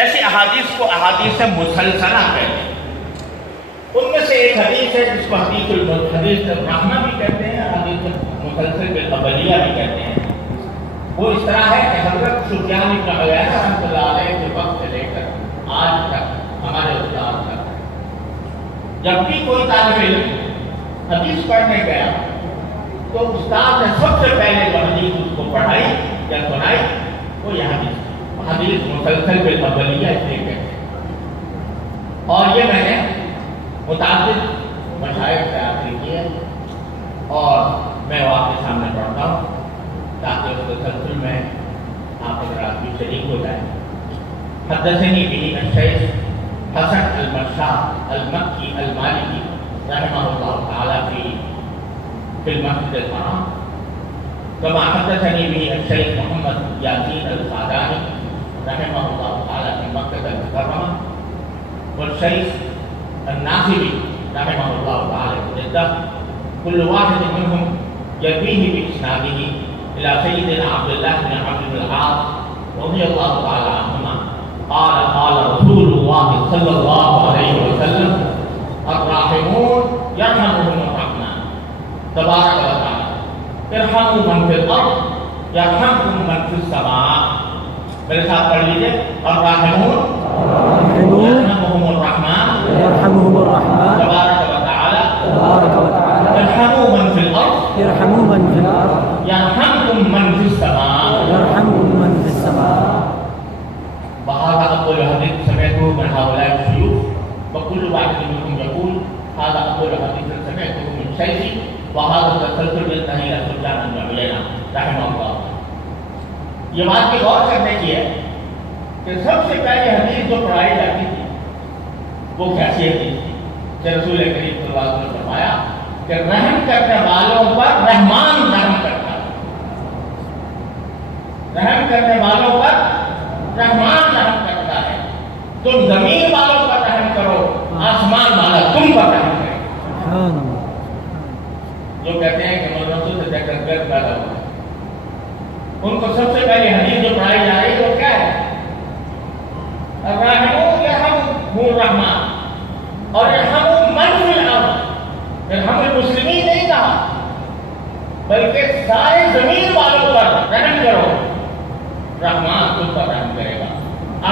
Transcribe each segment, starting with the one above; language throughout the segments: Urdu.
ایسی احادیث کو احادیث مسلسلہ کہتے ہیں۔ ان میں سے ایک حدیث ہے جس کو حدیث الرحمہ بھی کہتے ہیں، حدیث مسلسل بالقبلیہ بھی کہتے ہیں۔ وہ اس طرح ہے کہ حضرت سفیان بن عیینہ رحمۃ اللہ علیہ کے وقت سے لے کر آج تک ہمارے استاد تک جب بھی کوئی طالب علم حدیث پڑھنے گیا تو استاد نے سب سے پہلے جو حدیث اس کو پڑھائی یا سنائی وہ یہ حدیث مسلسل بالقبلیہ اس لیے کہتے ہیں۔ اور یہ میں نے متعدد مشائخ سے حاصل کی ہے اور میں وہ آپ کے سامنے پڑھتا ہوں تاکہ اس تسلسل میں آپ حضرات بھی شریک ہو جائیں۔ حدثنی به الشیخ حسن المرشاد المکی المالکی رحمہ اللہ تعالی فی المسجد الحرام، كما حدثني به الشيخ محمد ياسين القاداني رحمه الله تعالى في مكة المكرمة، والشيخ الناصري رحمه الله تعالى في جدة، كل واحد منهم يرويه بإسناده إلى سيدنا عبد الله بن عمرو بن العاص رضي الله تعالى عنهما قال قال رسول الله صلى الله عليه وسلم الراحمون يرحمهم الرحمن تبارك وتعالى ارحموا من في الارض يرحمكم من في السماء۔ میرے ساتھ پڑھ لیجیے، الراحمون يرحمهم الرحمن تبارك وتعالى ارحموا من في الارض يرحمكم من في السماء۔ وهذا أقول حديث سمعته من هؤلاء الشيوخ وكل واحد منهم يقول هذا أقول حديث سمعته من شيخي، وهذا التسلسل ينتهي إلى سفيان بن عيينة رحمه الله۔ یہ بات کی غور کرنے کی ہے کہ سب سے پہلے حدیث جو پڑھائی جاتی تھی وہ کیسی حدیث تھی کہ رسول کریم صلی اللہ علیہ وسلم نے فرمایا کہ رحم کرنے والوں پر رحمان رحم کرتا ہے، رحم کرنے والوں پر رحمان رحم کرتا ہے۔ تم زمین والوں پر رحم کرو، آسمان والا تم پر رحم کرے۔ جو کہتے ہیں کہ مدرسوں سے دہشت گرد پیدا ہوا، ان کو سب سے پہلے حدیث جو پڑھائی جا رہی ہے وہ کیا ہے؟ الراحمون یرحمہم الرحمن، اور ارحموا من فی الارض، ارحم المسلمین نہیں کہا بلکہ سارے زمین والوں پر رحم کرو، رحمان تم پر رحم کرے گا،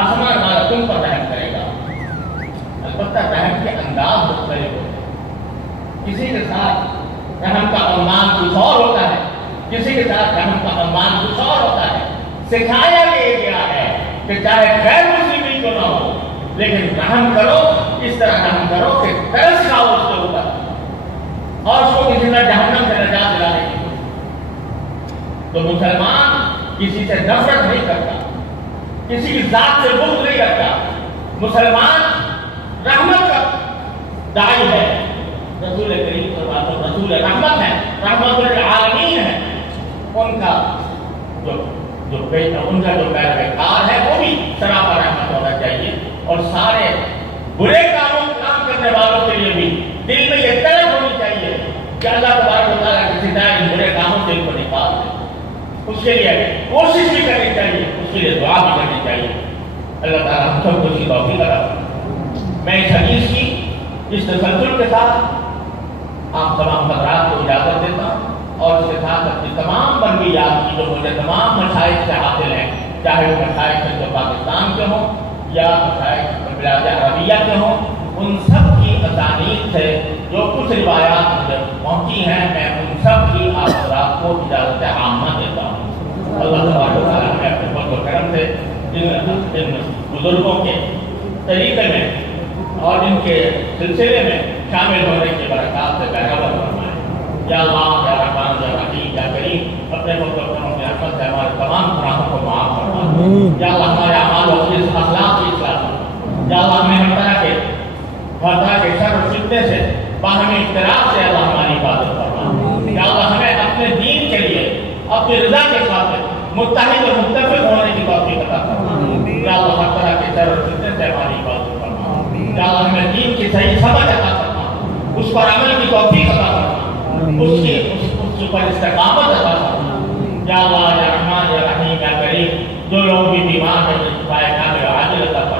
آسمان والا تم پر رحم کرے گا۔ البتہ رحم کے انداز مختلف ہوتے ہیں، کسی کے ساتھ رحم کا عنوان کچھ اور ہوتا ہے، کسی کے ساتھ رحم کا عنوان کچھ اور ہوتا ہے۔ سکھایا یہ گیا ہے کہ چاہے غیر مسلم کیوں نہ ہو لیکن رحم کرو، اس طرح رحم کرو کہ ترس کھاؤ اس کے اوپر اور اس کو کسی طرح جہنم سے نجات دلانے کی۔ تو مسلمان کسی سے نفرت نہیں کرتا، کسی کی ذات سے بغض نہیں کرتا، مسلمان رحمت کا داعی ہے۔ رسول کریم صلی اللہ علیہ وسلم رسول رحمت ہے، رحمت للعالمین ہے۔ ان کا جو پیروکار ہے وہ بھی سراپا رحمت ہونا چاہیے، اور سارے برے کام کرنے والوں کے لیے بھی دل میں یہ طلب ہونی چاہیے کہ اللہ تبارک و تعالیٰ کسی طرح ان برے کاموں سے ان کو نکال دے۔ اس کے لیے کوشش بھی کرنی چاہیے، اس کے لیے دعا بھی کرنی چاہیے۔ اللہ تعالیٰ ہم سب کو اس کی توفیق عطا فرمائے۔ میں اس حدیث کی اس تسلسل کے ساتھ آپ تمام حضرات کو اجازت دیتا ہوں، اور اس کے ساتھ اپنی تمام مرویات کی جو مجھے تمام مشائخ سے حاصل ہیں، چاہے وہ مشائخ جو پاکستان کے ہوں یا مشائخ بلاد عربیہ کے ہوں، ان سب کی اسانید سے جو کچھ روایات مجھے پہنچی ہیں میں ان سب کی آپ حضرات کو اجازت عامہ دیتا ہوں۔ اللہ تبارک و تعالیٰ ہمیں اپنے فضل و کرم سے ان بزرگوں کے طریقے میں اور ان کے سلسلے میں شامل ہونے کی برکات سے بہرور فرمائے۔ یا اللہ یا رحمان یا رحیم یا کریم، اپنے فضل و کرم کی رحمت سے ہمارے تمام گناہوں کو معاف فرما۔ یا اللہ ہمارے اعمال و اخلاق کی اصلاح فرما۔ یا اللہ ہمیں ہر طرح کے شر و فتنے سے باہمی اختلاف سے اللہ ہماری حفاظت فرما۔ یا اللہ ہمیں اپنے دین کے لیے اپنی رضا کے خاطر متحد اور متفق ہونے کی توفیق عطا فرما۔ یا اللہ ہر طرح کے شر و فتنے سے ہماری حفاظت فرما۔ یا اللہ ہمیں دین کی صحیح سمجھ عطا فرما، اس پر عمل کی توفیق عطا فرما، اس پر استقامت عطا فرما۔ یا اللہ یا رحمان یا رحیم یا کریم، جو لوگ بھی بیمار ہیں شفائے کامل و عاجل عطا فرما۔